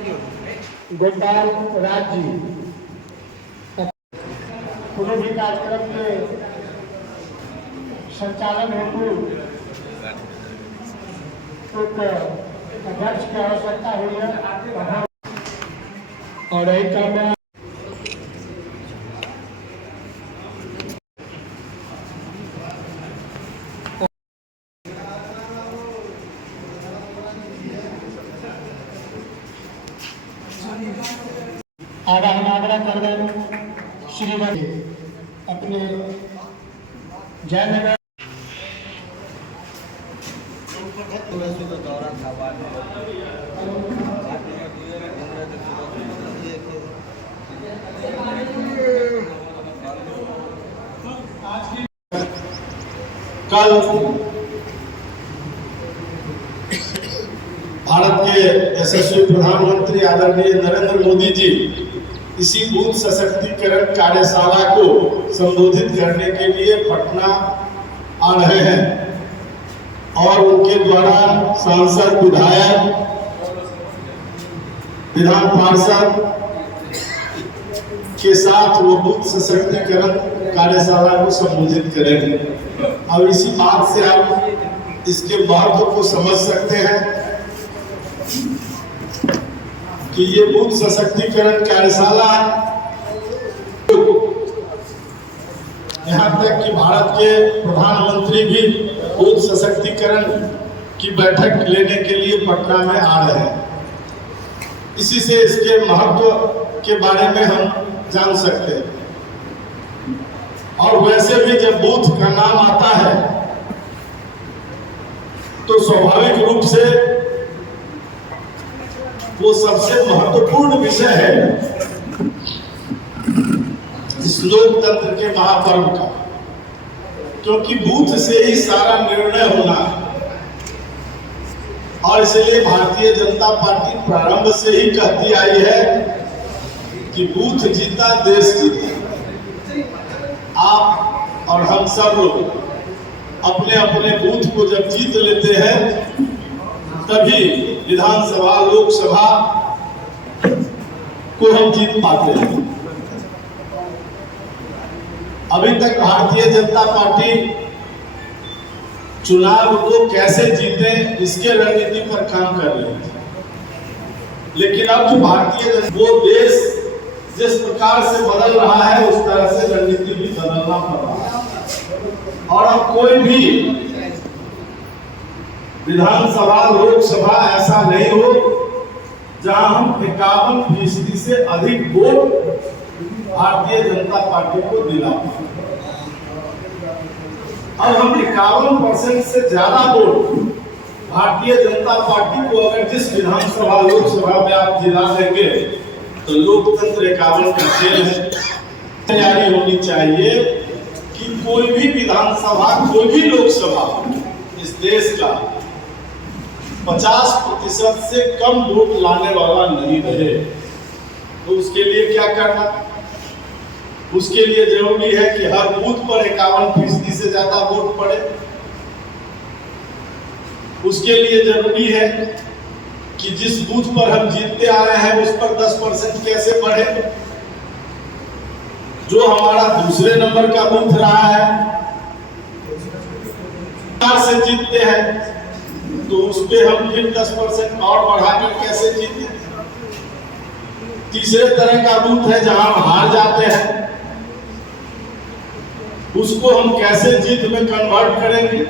गोपाल राज जी कोनो भी कार्यक्रम के संचालन हेतु एक अध्यक्ष की आवश्यकता हुई है और एक काम हम आग्रह कर रहे श्री अपने जयनगर कल भारत के यशस्वी प्रधानमंत्री आदरणीय नरेंद्र मोदी जी इसी बूथ सशक्तिकरण कार्यशाला को संबोधित करने के लिए पटना आ रहे हैं और उनके द्वारा सांसद, विधायक, विधान पार्षद के साथ वो बूथ सशक्तिकरण कार्यशाला को संबोधित करेंगे। अब इसी बात से आप इसके महत्व को समझ सकते हैं कि ये बूथ सशक्तिकरण कार्यशाला यहाँ तक कि भारत के प्रधानमंत्री भी बूथ सशक्तिकरण की बैठक लेने के लिए पटना में आ रहे हैं। इसी से इसके महत्व के बारे में हम जान सकते हैं। और वैसे भी जब बूथ का नाम आता है तो स्वाभाविक रूप से वो सबसे महत्वपूर्ण विषय है इस लोकतंत्र के महापर्व का, क्योंकि बूथ से ही सारा निर्णय होना है। और इसलिए भारतीय जनता पार्टी प्रारंभ से ही कहती आई है कि बूथ जीता देश जीता। आप और हम सब लोग अपने अपने बूथ को जब जीत लेते हैं तभी विधानसभा, लोकसभा को हम जीत पाते हैं। अभी तक भारतीय जनता पार्टी चुनाव को कैसे जीते इसके रणनीति पर काम कर रही थी, लेकिन अब जो भारतीय वो देश जिस प्रकार से बदल रहा है उस तरह से रणनीति भी बदलना पड़ रहा है। और अब कोई भी विधानसभा, लोकसभा ऐसा नहीं हो जहां हम 51% से अधिक वोट भारतीय जनता पार्टी को दिला। अब हम 51% से ज्यादा वोट भारतीय जनता पार्टी को अगर जिस विधानसभा, लोकसभा में आप दिला देंगे तो लोकतंत्र 51 का खेल है। तैयारी होनी चाहिए कि कोई भी विधानसभा, कोई भी लोकसभा इस देश का 50% से कम वोट लाने वाला नहीं रहे। तो उसके लिए क्या करना? उसके लिए जरूरी है कि हर बूथ पर 51% से ज्यादा वोट पड़े। उसके लिए जरूरी है कि जिस बूथ पर हम जीतते आ रहे हैं उस पर 10% कैसे बढ़े। जो हमारा दूसरे नंबर का बूथ रहा है से जीतते हैं तो उस पे हम फिर 10% और बढ़ाकर कैसे जीते। तीसरे तरह का बूथ है जहां हम हार जाते हैं, उसको हम कैसे जीत में कन्वर्ट करेंगे।